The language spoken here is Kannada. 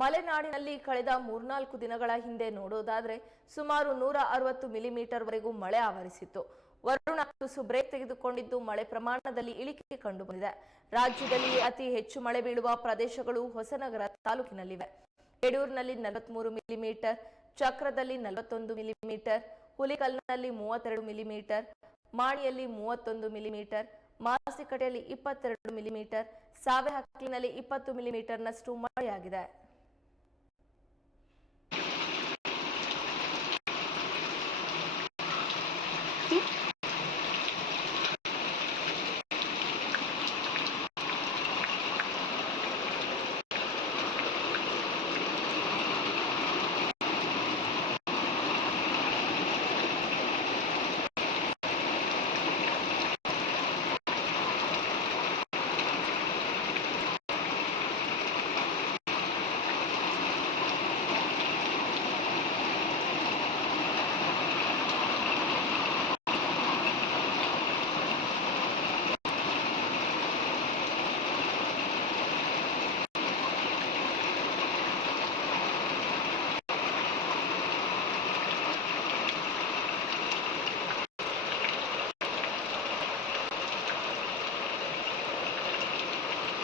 ಮಲೆನಾಡಿನಲ್ಲಿ ಕಳೆದ ಮೂರ್ನಾಲ್ಕು ದಿನಗಳ ಹಿಂದೆ ನೋಡೋದಾದ್ರೆ ಸುಮಾರು ನೂರ ಅರವತ್ತು ಮಿಲಿಮೀಟರ್ ವರೆಗೂ ಮಳೆ ಆವರಿಸಿತ್ತು. ವರುಣ ತುಸು ಬ್ರೇಕ್ ತೆಗೆದುಕೊಂಡಿದ್ದು ಮಳೆ ಪ್ರಮಾಣದಲ್ಲಿ ಇಳಿಕೆ ಕಂಡುಬಂದಿದೆ. ರಾಜ್ಯದಲ್ಲಿ ಅತಿ ಹೆಚ್ಚು ಮಳೆ ಬೀಳುವ ಪ್ರದೇಶಗಳು ಹೊಸನಗರ ತಾಲೂಕಿನಲ್ಲಿವೆ. ಯಡೂರಿನಲ್ಲಿ ನಲವತ್ಮೂರು ಮಿಲಿಮೀಟರ್, ಚಕ್ರದಲ್ಲಿ ನಲವತ್ತೊಂದು ಮಿಲಿಮೀಟರ್, ಹುಲಿಕಲ್ನಲ್ಲಿ ಮೂವತ್ತೆರಡು ಮಿಲಿಮೀಟರ್, ಮಾಣಿಯಲ್ಲಿ ಮೂವತ್ತೊಂದು ಮಿಲಿಮೀಟರ್ ಮಾಸಿಕಟ್ಟೆಯಲ್ಲಿ ಇಪ್ಪತ್ತೆರಡು ಮಿಲಿಮೀಟರ್ ಸಾವೆಹಕ್ಲಿನಲ್ಲಿ ಇಪ್ಪತ್ತು ಮಿಲಿಮೀಟರ್ನಷ್ಟು ಮಳೆಯಾಗಿದೆ. কিন্তু